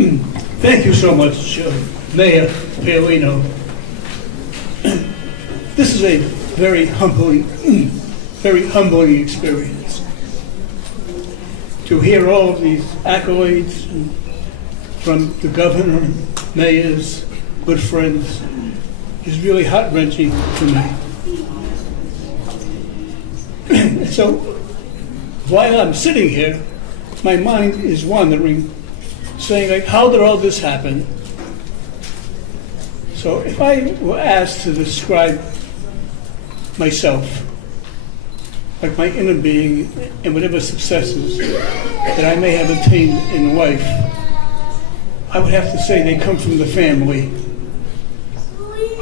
Thank you so much, Mayor Paolino. This is a very humbling experience. To hear all of these accolades from the governor and mayors, good friends, is really heart-wrenching to me. So, while I'm sitting here, my mind is wandering, saying, like, how did all this happen? So if I were asked to describe myself, like my inner being and whatever successes that I may have attained in life, I would have to say they come from the family.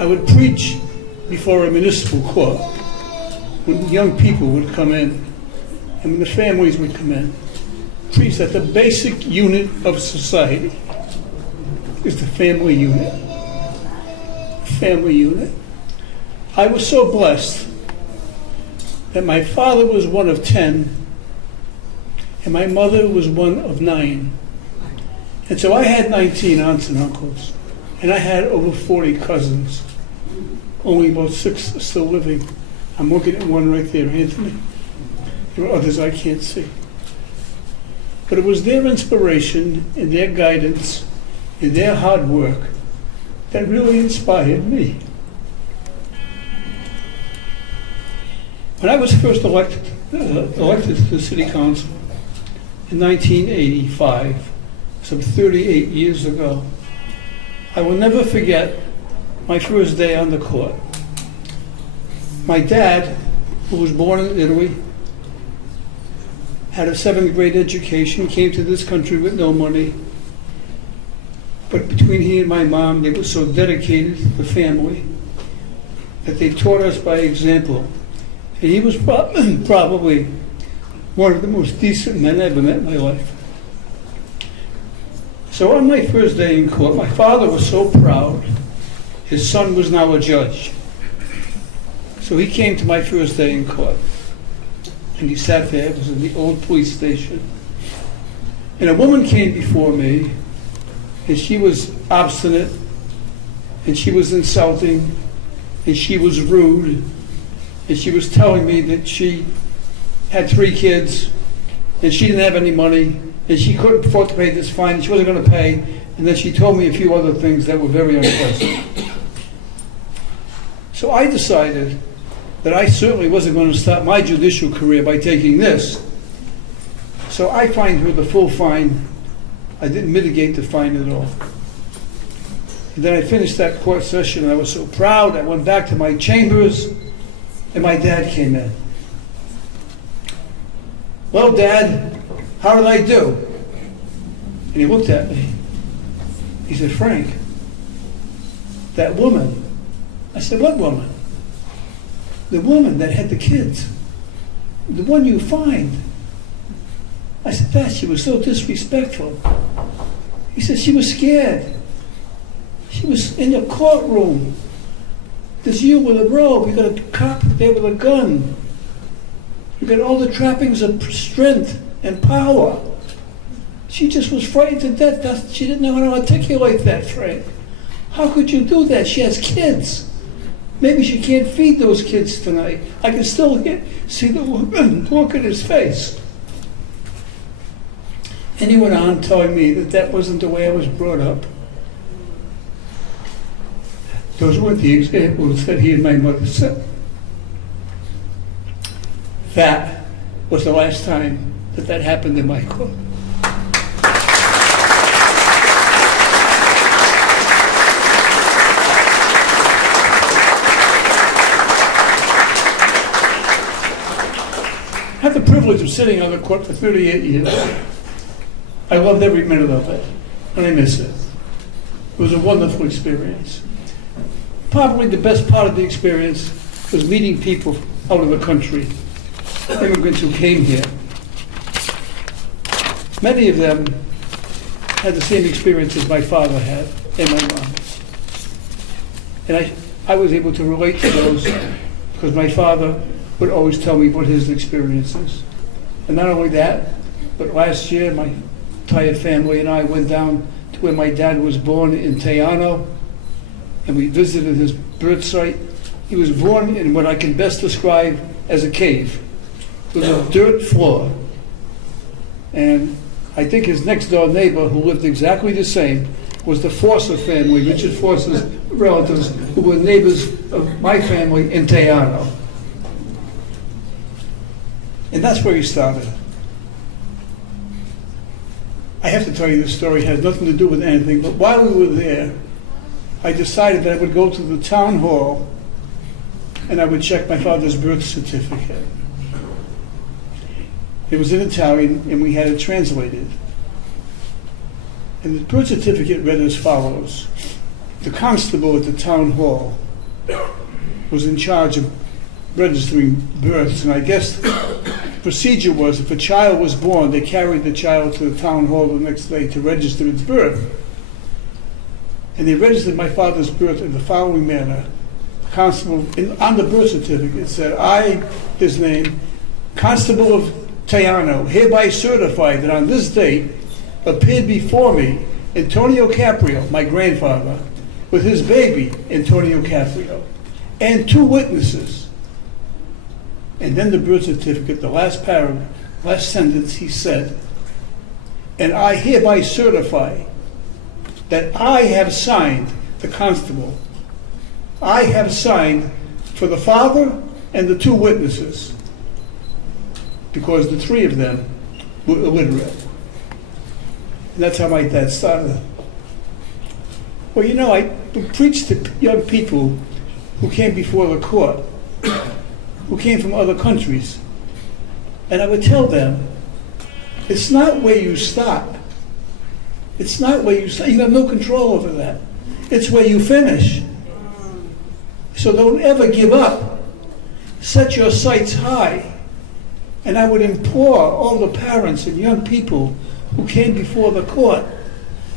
I would preach before a municipal court when young people would come in and when the families would come in. Preach that the basic unit of society is the family unit. Family unit. I was so blessed that my father was one of 10 and my mother was one of 9. And so I had 19 aunts and uncles, and I had over 40 cousins. Only about 6 are still living. I'm looking at one right there, Anthony. There are others I can't see. But it was their inspiration and their guidance and their hard work that really inspired me. When I was first elected to the city council in 1985, some 38 years ago, I will never forget my first day on the court. My dad, who was born in Italy, had a 7th grade education, came to this country with no money. But between he and my mom, they were so dedicated to the family that they taught us by example. And he was probably one of the most decent men I ever met in my life. So on my first day in court, my father was so proud. His son was now a judge. So he came to my first day in court. And he sat there. It was in the old police station. And a woman came before me, and she was obstinate, and she was insulting, and she was rude, and she was telling me that she had 3 kids, and she didn't have any money, and she couldn't afford to pay this fine, and she wasn't going to pay, and then she told me a few other things that were very unpleasant. So I decided that I certainly wasn't going to start my judicial career by taking this. So I fined her the full fine. I didn't mitigate the fine at all. And then I finished that court session, and I was so proud. I went back to my chambers, and my dad came in. Well, Dad, how did I do? And he looked at me. He said, Frank, that woman. I said, what woman? The woman that had the kids. The one you fined. I said, Dad, she was so disrespectful. He said, she was scared. She was in the courtroom. There's you with a robe. You got a cop there with a gun. You got all the trappings of strength and power. She just was frightened to death. She didn't know how to articulate that, Frank. How could you do that? She has kids. Maybe she can't feed those kids tonight. I can still see the look at his face. And he went on telling me that that wasn't the way I was brought up. Those weren't the examples that he and my mother set. That was the last time that happened in my court. I had the privilege of sitting on the court for 38 years. I loved every minute of it, and I miss it. It was a wonderful experience. Probably the best part of the experience was meeting people out of the country, immigrants who came here. Many of them had the same experience as my father had and my mom. And I was able to relate to those because my father would always tell me about his experiences. And not only that, but last year my entire family and I went down to where my dad was born in Tejano, and we visited his birth site. He was born in what I can best describe as a cave, with a dirt floor. And I think his next door neighbor, who lived exactly the same, was the Forster family, Richard Forster's relatives, who were neighbors of my family in Tejano. And that's where he started. I have to tell you this story. It has nothing to do with anything, but while we were there, I decided that I would go to the town hall and I would check my father's birth certificate. It was in Italian, and we had it translated. And the birth certificate read as follows. The constable at the town hall was in charge of registering births, and I guess the procedure was if a child was born, they carried the child to the town hall the next day to register its birth. And they registered my father's birth in the following manner. The constable, on the birth certificate, said, I, his name, Constable of Tejano, hereby certify that on this date appeared before me Antonio Caprio, my grandfather, with his baby, Antonio Caprio, and 2 witnesses. And then the birth certificate, the last paragraph, last sentence, he said, and I hereby certify that I have signed, the constable, I have signed for the father and the 2 witnesses, because the 3 of them were illiterate. And that's how my dad started. Well, you know, I preached to young people who came before the court, who came from other countries, and I would tell them, it's not where you stop. It's not where you start. You have no control over that. It's where you finish. So don't ever give up. Set your sights high. And I would implore all the parents and young people who came before the court,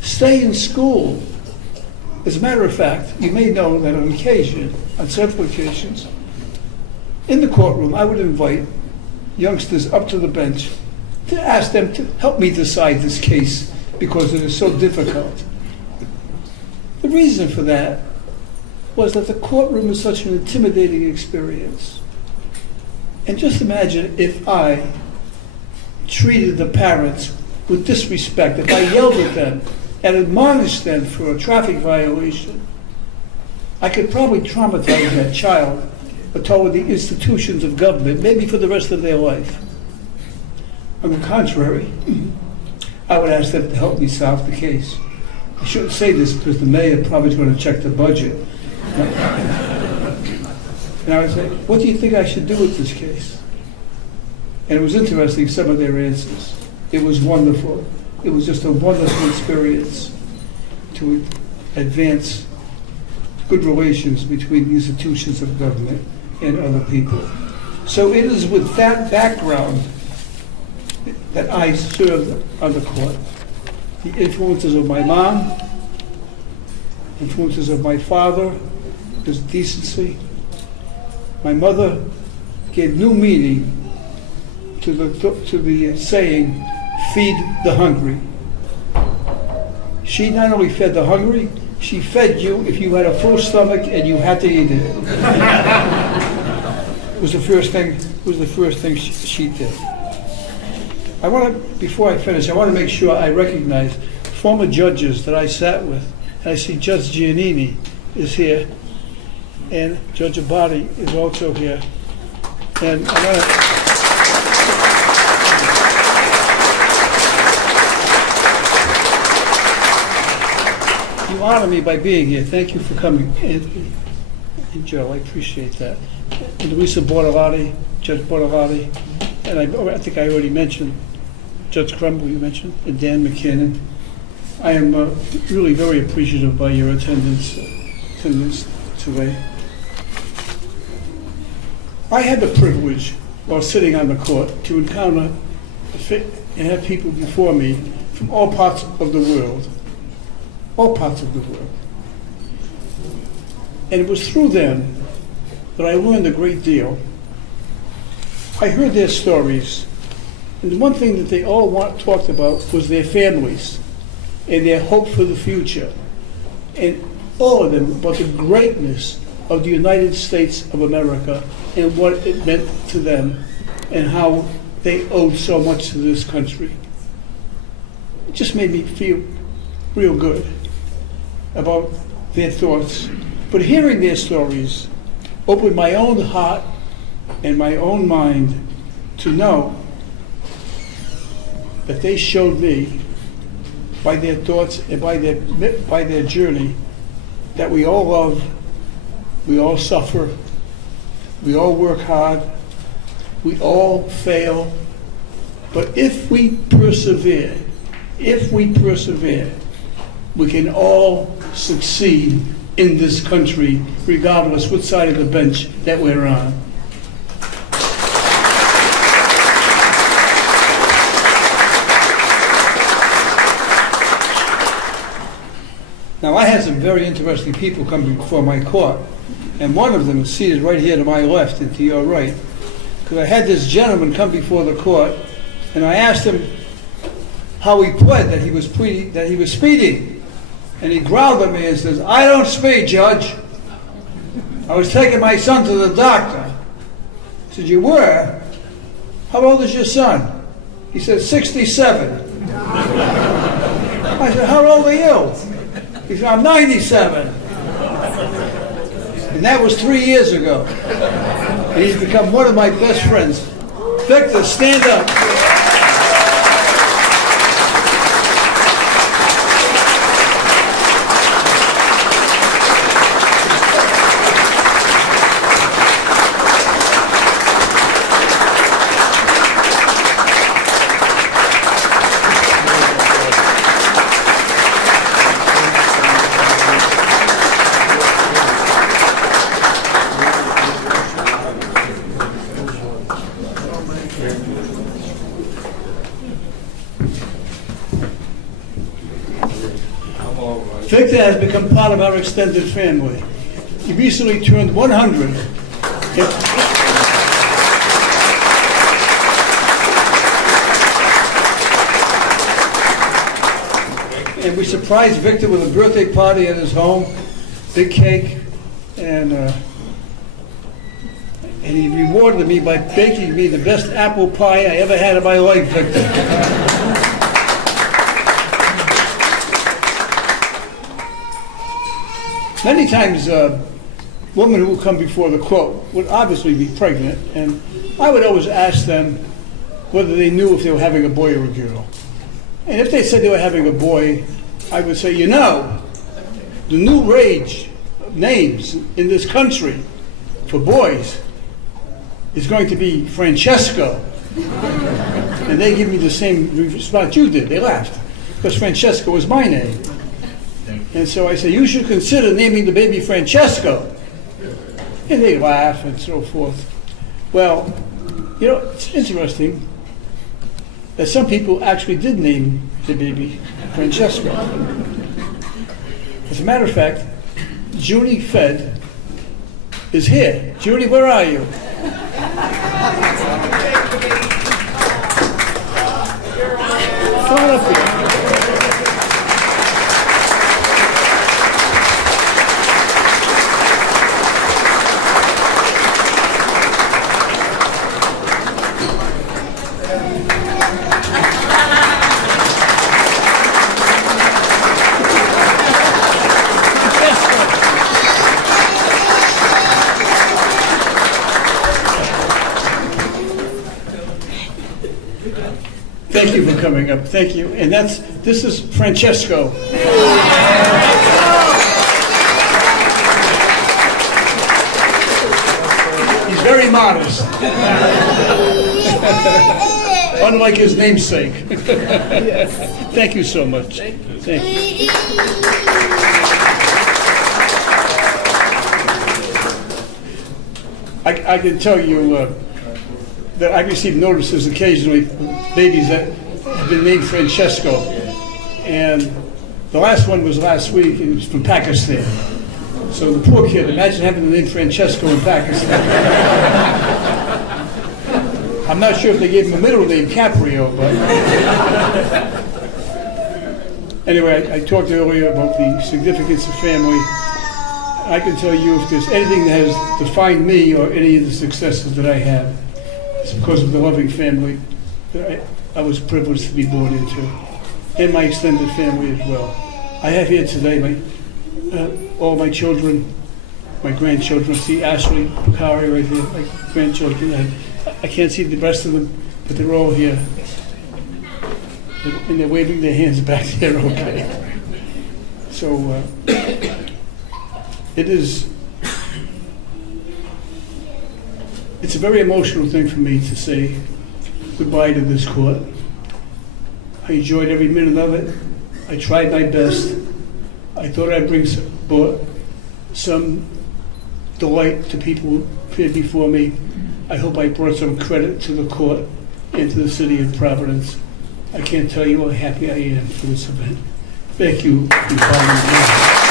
stay in school. As a matter of fact, you may know that on occasion, on several occasions, in the courtroom, I would invite youngsters up to the bench to ask them to help me decide this case because it is so difficult. The reason for that was that the courtroom is such an intimidating experience. And just imagine if I treated the parents with disrespect, if I yelled at them and admonished them for a traffic violation, I could probably traumatize that child or toward the institutions of government, maybe for the rest of their life. On the contrary, I would ask them to help me solve the case. I shouldn't say this because the mayor probably is going to check the budget. And I would say, what do you think I should do with this case? And it was interesting, some of their answers. It was wonderful. It was just a wonderful experience to advance good relations between the institutions of government and other people. So it is with that background that I served on the court. The influences of my mom, influences of my father, his decency. My mother gave new meaning to the saying, feed the hungry. She not only fed the hungry, she fed you if you had a full stomach and you had to eat it. It was the first thing she did. Before I finish, I want to make sure I recognize former judges that I sat with. And I see Judge Giannini is here, and Judge Abadi is also here. And I want to... You honor me by being here. Thank you for coming, Anthony and Joe. I appreciate that. And Luisa Bortolotti, Judge Bortolotti, and I think I already mentioned Judge Crumble, you mentioned, and Dan McKinnon. I am really very appreciative by your attendance today. I had the privilege, while sitting on the court, to encounter and have people before me from all parts of the world. All parts of the world. And it was through them that I learned a great deal. I heard their stories, and the one thing that they all talked about was their families. and their hope for the future, and all of them about the greatness of the United States of America and what it meant to them and how they owed so much to this country. It just made me feel real good about their thoughts. But hearing their stories opened my own heart and my own mind to know that they showed me by their thoughts and by their journey that we all love, we all suffer, we all work hard, we all fail, but if we persevere, we can all succeed in this country, regardless what side of the bench that we're on. Now, I had some very interesting people come before my court, and one of them is seated right here to my left and to your right, because I had this gentleman come before the court, and I asked him how he pled that he was speeding, and he growled at me and says, "I don't speed, Judge. I was taking my son to the doctor." I said, "You were? How old is your son?" He said, 67. I said, "How old are you?" He said, "I'm 97. And that was 3 years ago. And he's become one of my best friends. Victor, stand up. Victor has become part of our extended family. He recently turned 100. And we surprised Victor with a birthday party at his home, big cake, and he rewarded me by baking me the best apple pie I ever had in my life, Victor. Many times, women who would come before the court would obviously be pregnant, and I would always ask them whether they knew if they were having a boy or a girl. And if they said they were having a boy, I would say, you know, the new rage of names in this country for boys is going to be Francesco. And they give me the same response you did. They laughed, because Francesco was my name. And so I said, you should consider naming the baby Francesco. And they laugh and so forth. Well, you know, it's interesting that some people actually did name the baby Francesco. As a matter of fact, Junie Fed is here. Junie, where are you? Come on up here. Thank you for coming up. Thank you. And this is Francesco. He's very modest. Unlike his namesake. Thank you so much. Thank you. I can tell you that I receive notices occasionally from babies that have been named Francesco. And the last one was last week, and it was from Pakistan. So the poor kid, imagine having the name Francesco in Pakistan. I'm not sure if they gave him a middle name, Caprio, but... Anyway, I talked earlier about the significance of family. I can tell you if there's anything that has defined me or any of the successes that I have, it's because of the loving family that I was privileged to be born into, and my extended family as well. I have here today all my children, my grandchildren. See Ashley Bakari right here, my grandchildren. I can't see the rest of them, but they're all here. And they're waving their hands back there, okay. So it's a very emotional thing for me to say goodbye to this court. I enjoyed every minute of it. I tried my best. I thought I'd brought some delight to people who appeared before me. I hope I brought some credit to the court and to the city of Providence. I can't tell you how happy I am for this event. Thank you for following me.